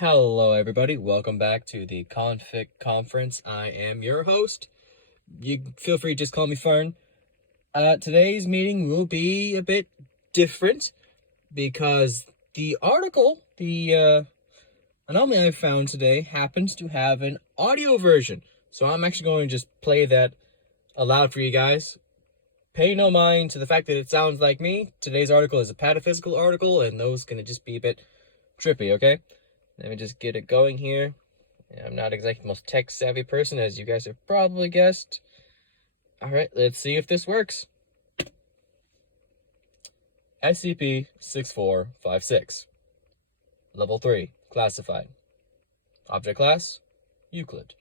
Hello, everybody. Welcome back to the Confic Conference. I am your host. You feel free to just call me Fern. Today's meeting will be a bit different because the article, the anomaly I found today, happens to have an audio version. So I'm actually going to just play that aloud for you guys. Pay no mind to the fact that it sounds like me. Today's article is a pataphysical article, and those can just be a bit trippy, okay? Let me just get it going here. I'm not exactly the most tech-savvy person, as you guys have probably guessed. Alright, let's see if this works. SCP-6456. Level 3, Classified. Object Class, Euclid.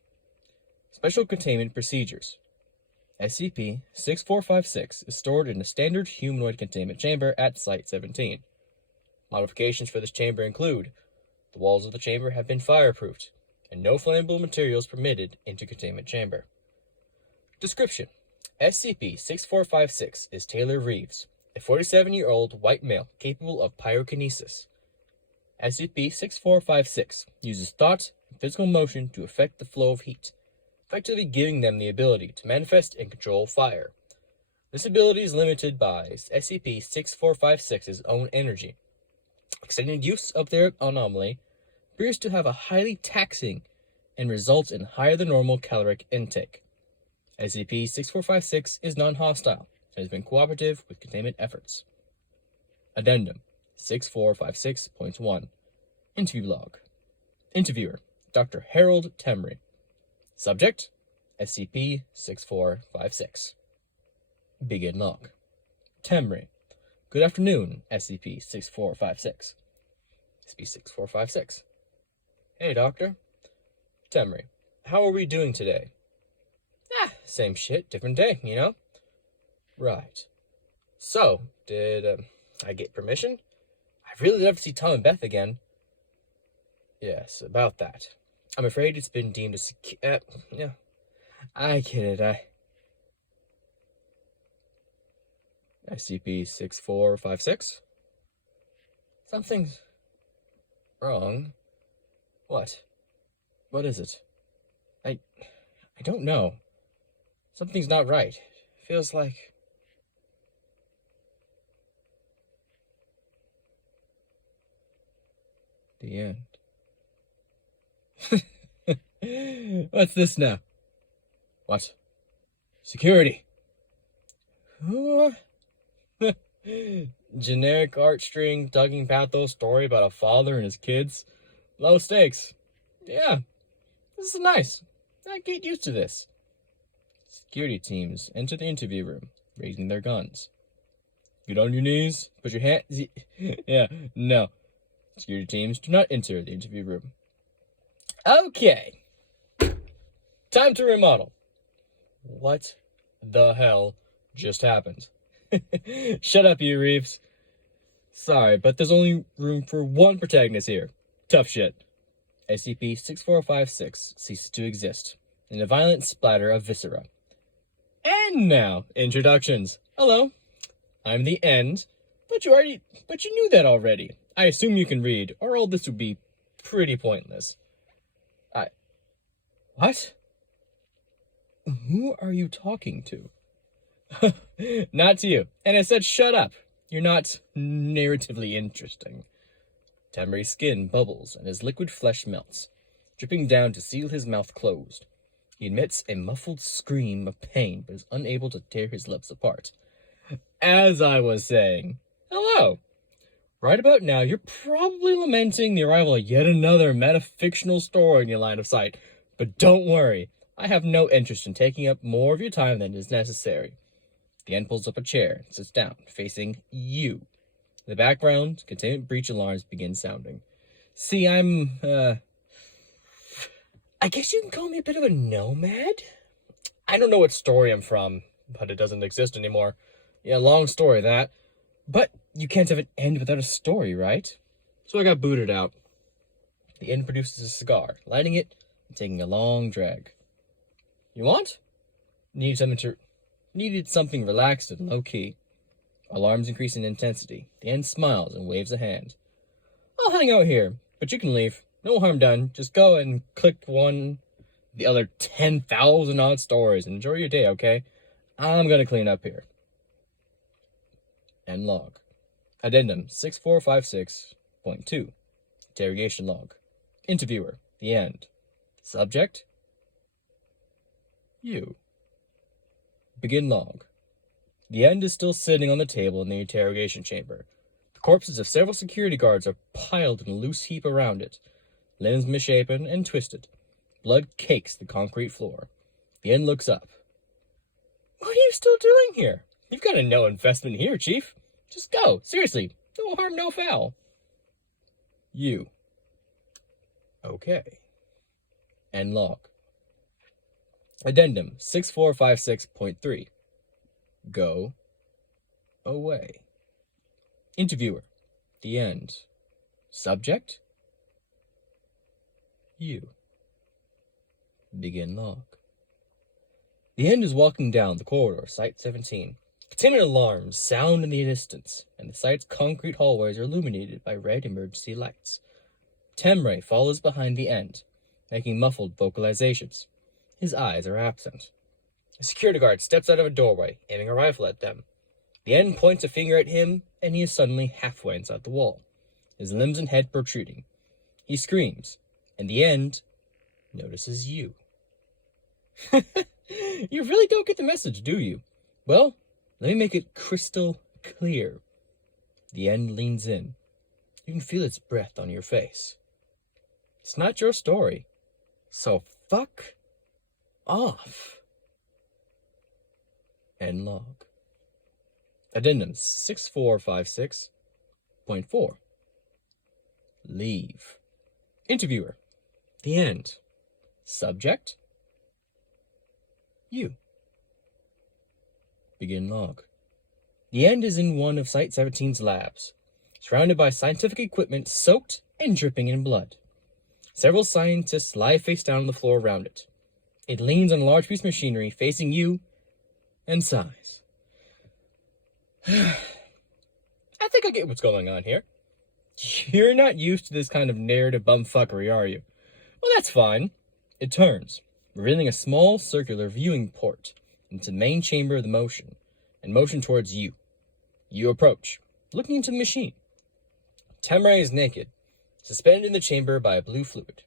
Special Containment Procedures. SCP-6456 is stored in a standard humanoid containment chamber at Site-17. Modifications for this chamber include: the walls of the chamber have been fireproofed, and no flammable materials permitted into containment chamber. Description: SCP-6456 is Taylor Reeves, a 47-year-old white male capable of pyrokinesis. SCP-6456 uses thought and physical motion to affect the flow of heat, effectively giving them the ability to manifest and control fire. This ability is limited by SCP-6456's own energy. Extended use of their anomaly appears to have a highly taxing and results in higher than normal caloric intake. SCP-6456 is non-hostile and has been cooperative with containment efforts. Addendum 6456.1 Interview Log. Interviewer: Dr. Harold Temry. Subject: SCP-6456. Begin log. Temry: Good afternoon, SCP-6456. SCP-6456. Hey, Doctor. Temry: How are we doing today? Same shit, different day, you know? Right. So, did I get permission? I'd really love to see Tom and Beth again. Yes, about that. I'm afraid it's been deemed a yeah. I get it, SCP-6456? Something's wrong. What? What is it? I don't know. Something's not right. Feels like... The end. What's this now? What? Security. Generic art-string tugging pathos story about a father and his kids. Low stakes. Yeah, this is nice. I get used to this. Security teams enter the interview room, raising their guns. Get on your knees, put your hands... Yeah, no. Security teams do not enter the interview room. Okay. Time to remodel. What the hell just happened? Shut up, you Reeves. Sorry, but there's only room for one protagonist here. Tough shit. SCP-6456 ceases to exist in a violent splatter of viscera. And now, introductions. Hello, I'm the End, but you knew that already. I assume you can read, or all this would be pretty pointless. What? Who are you talking to? Not to you. And I said shut up. You're not narratively interesting. Temry's skin bubbles and his liquid flesh melts, dripping down to seal his mouth closed. He emits a muffled scream of pain, but is unable to tear his lips apart. As I was saying, hello. Right about now, you're probably lamenting the arrival of yet another metafictional story in your line of sight. But don't worry, I have no interest in taking up more of your time than is necessary. The End pulls up a chair and sits down, facing you. In the background, containment breach alarms begin sounding. See, I'm, I guess you can call me a bit of a nomad? I don't know what story I'm from, but it doesn't exist anymore. Yeah, long story, that. But you can't have an end without a story, right? So I got booted out. The End produces a cigar, lighting it and taking a long drag. You want? Needed something relaxed and low-key. Alarms increase in intensity. The End smiles and waves a hand. I'll hang out here, but you can leave. No harm done. Just go and click the other 10,000 odd stories and enjoy your day, okay? I'm gonna clean up here. End log. Addendum 6456.2. Interrogation log. Interviewer. The end. Subject. You. Begin log. The end is still sitting on the table in the interrogation chamber. The corpses of several security guards are piled in a loose heap around it. Limbs misshapen and twisted. Blood cakes the concrete floor. The end looks up. What are you still doing here? You've got no investment here, Chief. Just go. Seriously. No harm, no foul. You. Okay. End log. Addendum 6456.3. Go away. Interviewer. The end. Subject. You. Begin log. The end is walking down the corridor, Site 17. Containment alarms sound in the distance, and the site's concrete hallways are illuminated by red emergency lights. Temray follows behind the end, making muffled vocalizations. His eyes are absent. A security guard steps out of a doorway, aiming a rifle at them. The end points a finger at him, and he is suddenly halfway inside the wall, his limbs and head protruding. He screams, and the end notices you. You really don't get the message, do you? Well, let me make it crystal clear. The end leans in. You can feel its breath on your face. It's not your story, so fuck off. End log. Addendum 6456.4. Leave. Interviewer. The end. Subject. You. Begin log. The end is in one of Site 17's labs, surrounded by scientific equipment soaked and dripping in blood. Several scientists lie face down on the floor around it. It leans on a large piece of machinery facing you and sighs. I think I get what's going on here. You're not used to this kind of narrative bumfuckery, are you? Well, that's fine. It turns, revealing a small circular viewing port into the main chamber of the motion, and motion towards you. You approach, looking into the machine. Temray is naked, suspended in the chamber by a blue fluid,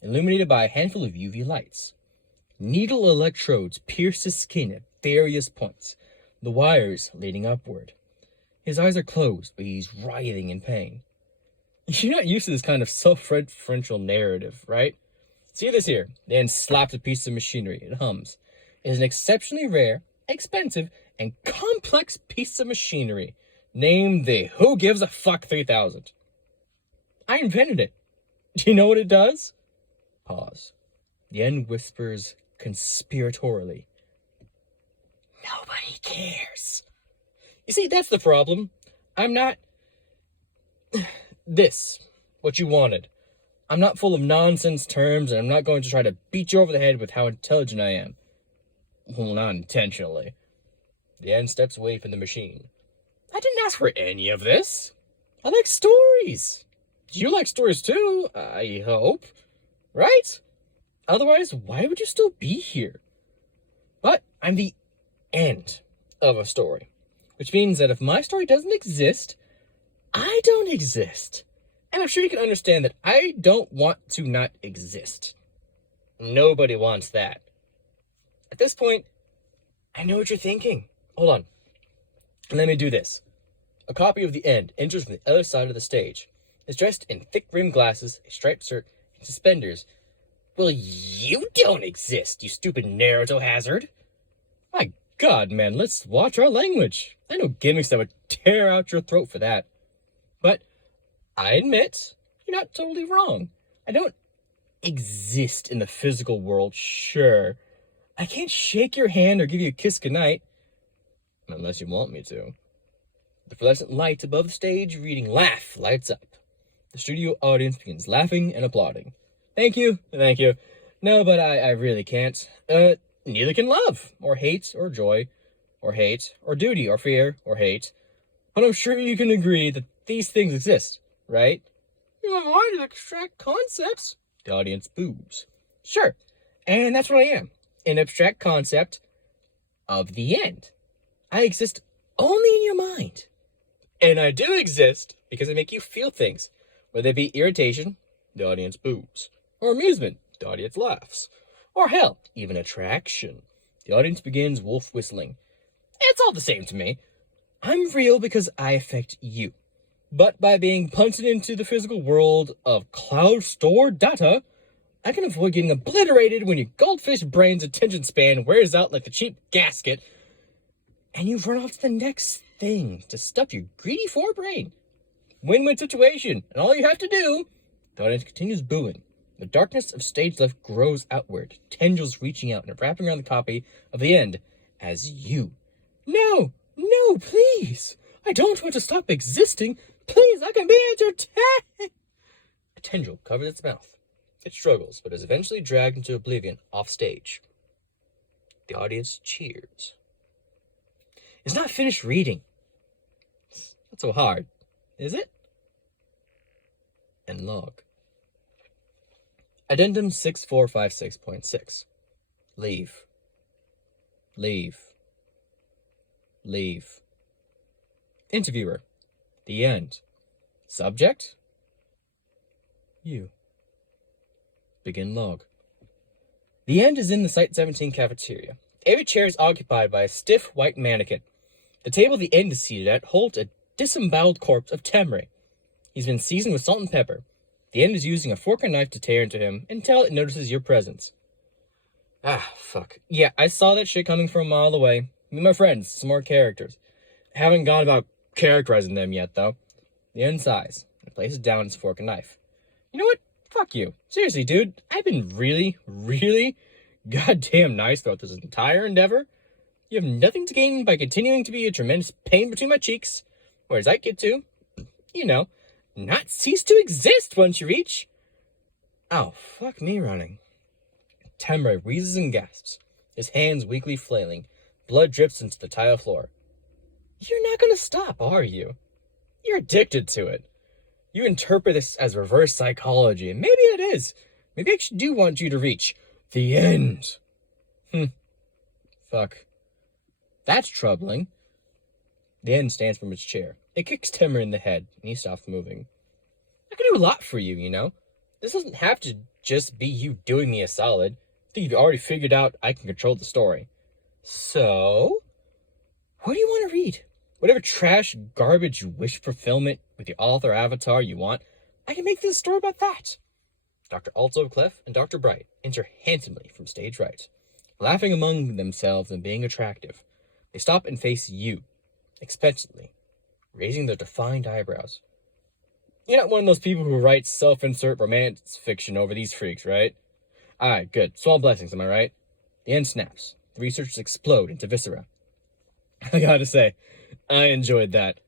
illuminated by a handful of UV lights. Needle electrodes pierce his skin at various points, the wires leading upward. His eyes are closed, but he's writhing in pain. You're not used to this kind of self-referential narrative, right? See this here. The end slaps a piece of machinery. It hums. It is an exceptionally rare, expensive, and complex piece of machinery named the Who Gives a Fuck 3000. I invented it. Do you know what it does? Pause. The end whispers conspiratorially. Nobody cares. You see, that's the problem. I'm not... this, what you wanted. I'm not full of nonsense terms, and I'm not going to try to beat you over the head with how intelligent I am. Well, not intentionally. The end steps away from the machine. I didn't ask for any of this. I like stories. You like stories too, I hope. Right? Otherwise, why would you still be here? But I'm the end of a story. Which means that if my story doesn't exist, I don't exist. And I'm sure you can understand that I don't want to not exist. Nobody wants that. At this point, I know what you're thinking. Hold on. Let me do this. A copy of The End enters from the other side of the stage. Is dressed in thick-rimmed glasses, a striped shirt, and suspenders. Well, you don't exist, you stupid cognitohazard. My God, man, let's watch our language. I know gimmicks that would tear out your throat for that. But I admit, you're not totally wrong. I don't exist in the physical world, sure. I can't shake your hand or give you a kiss goodnight. Unless you want me to. The fluorescent light above the stage reading Laugh lights up. The studio audience begins laughing and applauding. Thank you. No, but I really can't. Neither can love, or hate, or joy, or hate, or duty, or fear, or hate. But I'm sure you can agree that these things exist, right? You have hard to abstract concepts. The audience boos. Sure, and that's what I am. An abstract concept of the end. I exist only in your mind. And I do exist because I make you feel things. Whether it be irritation, the audience boos. Or amusement, the audience laughs. Or hell, even attraction. The audience begins wolf whistling. It's all the same to me. I'm real because I affect you. But by being punted into the physical world of cloud-stored data, I can avoid getting obliterated when your goldfish brain's attention span wears out like a cheap gasket, and you run off to the next thing to stuff your greedy forebrain. Win-win situation, and all you have to do... The audience continues booing. The darkness of stage left grows outward, tendrils reaching out and wrapping around the copy of the end as you. No, please. I don't want to stop existing. Please, I can be entertained. A tendril covers its mouth. It struggles, but is eventually dragged into oblivion off stage. The audience cheers. It's not finished reading. It's not so hard, is it? And log. Addendum 6456.6. Leave. Interviewer. The end. Subject? You. Begin log. The end is in the Site 17 cafeteria. Every chair is occupied by a stiff white mannequin. The table the end is seated at holds a disemboweled corpse of Temre. He's been seasoned with salt and pepper. The end is using a fork and knife to tear into him until it notices your presence. Ah, fuck. Yeah, I saw that shit coming from a mile away. Me and my friends, some more characters. Haven't gone about characterizing them yet, though. The end sighs and places down his fork and knife. You know what? Fuck you. Seriously, dude. I've been really goddamn nice throughout this entire endeavor. You have nothing to gain by continuing to be a tremendous pain between my cheeks. Where does that get to? You know, not cease to exist once you reach. Oh, fuck me running. Temre wheezes and gasps, his hands weakly flailing. Blood drips into the tile floor. You're not gonna stop, are you? You're addicted to it. You interpret this as reverse psychology, and maybe it is. Maybe I do want you to reach the end. Fuck. That's troubling. The end stands from its chair. It kicks Timmer in the head, and he stops moving. I can do a lot for you, you know? This doesn't have to just be you doing me a solid. I think you've already figured out I can control the story. So, what do you want to read? Whatever trash, garbage, wish fulfillment with your author avatar you want, I can make this story about that. Dr. Alto Clef and Dr. Bright enter handsomely from stage right, laughing among themselves and being attractive. They stop and face you, expectantly, raising their defined eyebrows. You're not one of those people who writes self-insert romance fiction over these freaks, right? Alright, good. Small blessings, am I right? The end snaps. The researchers explode into viscera. I gotta say, I enjoyed that.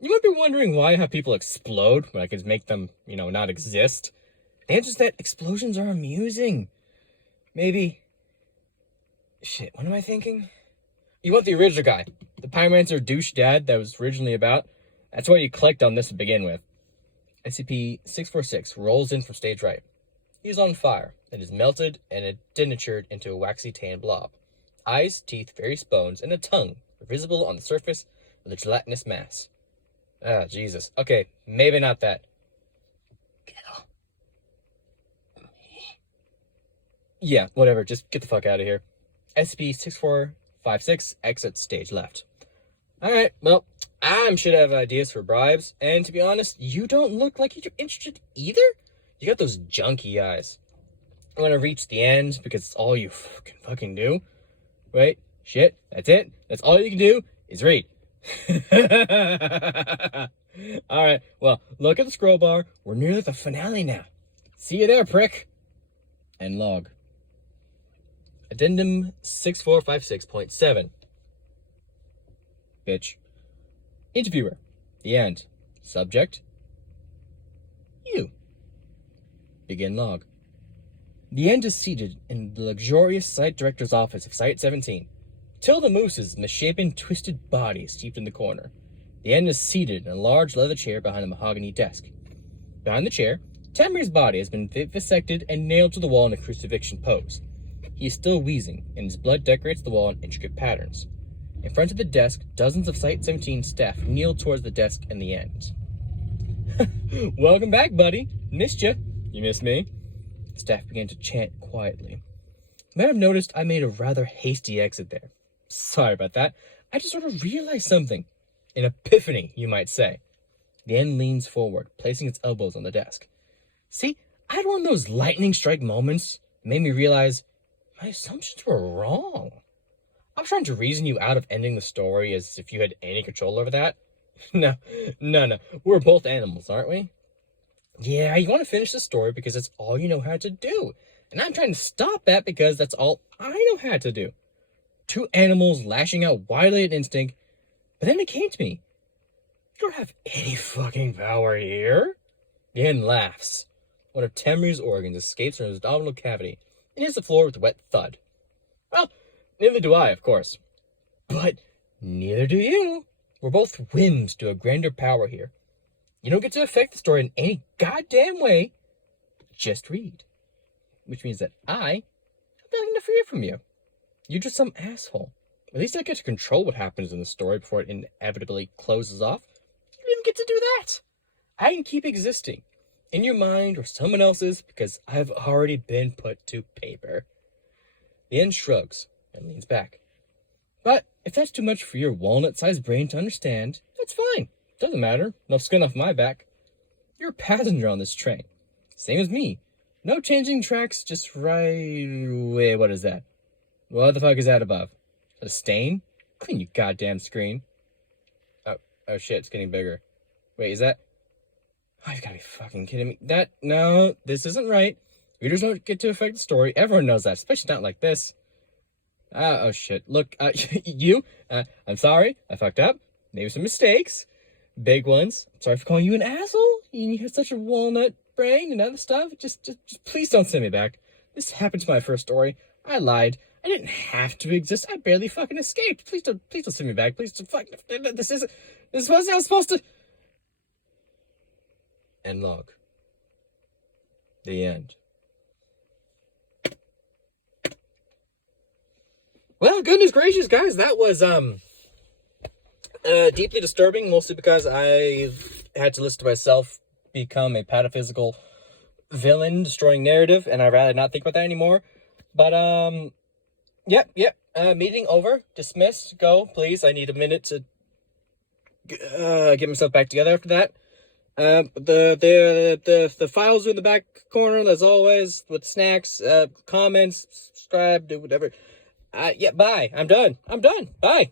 You might be wondering why I have people explode when I could make them, not exist. The answer is that explosions are amusing. Maybe... Shit, what am I thinking? You want the original guy. The Pyromancer douche dad that was originally about. That's why you clicked on this to begin with. SCP-646 rolls in from stage right. He is on fire and is melted and denatured into a waxy tan blob. Eyes, teeth, various bones, and a tongue are visible on the surface of the gelatinous mass. Ah, Jesus. Okay, maybe not that. Yeah, whatever. Just get the fuck out of here. SCP-6456 exits stage left. Alright, well, I should have ideas for bribes, and to be honest, you don't look like you're interested either. You got those junky eyes. I want to reach the end because it's all you fucking do. Right? Shit, that's it. That's all you can do is read. Alright, well, look at the scroll bar. We're near the finale now. See you there, prick. And log. Addendum 6456.7. Bitch. Interviewer. The end. Subject. You. Begin log. The end is seated in the luxurious site director's office of Site 17. Tilda Moose's misshapen, twisted body is steeped in the corner. The end is seated in a large leather chair behind a mahogany desk. Behind the chair, Tamir's body has been vivisected and nailed to the wall in a crucifixion pose. He is still wheezing, and his blood decorates the wall in intricate patterns. In front of the desk, dozens of Site-17 staff kneel towards the desk and the end. Welcome back, buddy. Missed you. You missed me? The staff began to chant quietly. You might have noticed I made a rather hasty exit there. Sorry about that. I just sort of realized something. An epiphany, you might say. The end leans forward, placing its elbows on the desk. See, I had one of those lightning strike moments. It made me realize my assumptions were wrong. I was trying to reason you out of ending the story as if you had any control over that. No. We're both animals, aren't we? Yeah, you want to finish the story because that's all you know how to do. And I'm trying to stop that because that's all I know how to do. Two animals lashing out wildly at instinct. But then it came to me. You don't have any fucking power here. The end laughs. One of Tamir's organs escapes from his abdominal cavity and hits the floor with a wet thud. Well, neither do I, of course. But neither do you. We're both whims to a grander power here. You don't get to affect the story in any goddamn way. Just read. Which means that I have nothing to fear from you. You're just some asshole. At least I get to control what happens in the story before it inevitably closes off. You don't even get to do that. I can keep existing. In your mind or someone else's because I've already been put to paper. The end shrugs and leans back. But if that's too much for your walnut-sized brain to understand, that's fine. Doesn't matter. No skin off my back. You're a passenger on this train. Same as me. No changing tracks, just right... Wait, what is that? What the fuck is that above? Is that a stain? Clean your goddamn screen. Oh shit, it's getting bigger. Wait, is that... Oh, you've gotta be fucking kidding me. No, this isn't right. Readers don't get to affect the story. Everyone knows that, especially not like this. Oh shit. Look, I'm sorry. I fucked up. Maybe some mistakes. Big ones. Sorry for calling you an asshole. You have such a walnut brain and other stuff. Just please don't send me back. This happened to my first story. I lied. I didn't have to exist. I barely fucking escaped. Please don't send me back. Please don't fuck. This wasn't how I was supposed to. End log. The end. Well, goodness gracious, guys, that was deeply disturbing, mostly because I had to listen to myself become a pataphysical villain destroying narrative, and I'd rather not think about that anymore. But yep. Meeting over, dismissed. Go, please. I need a minute to get myself back together after that. The files are in the back corner, as always, with snacks, comments, subscribe, do whatever. Yeah, bye. I'm done. Bye.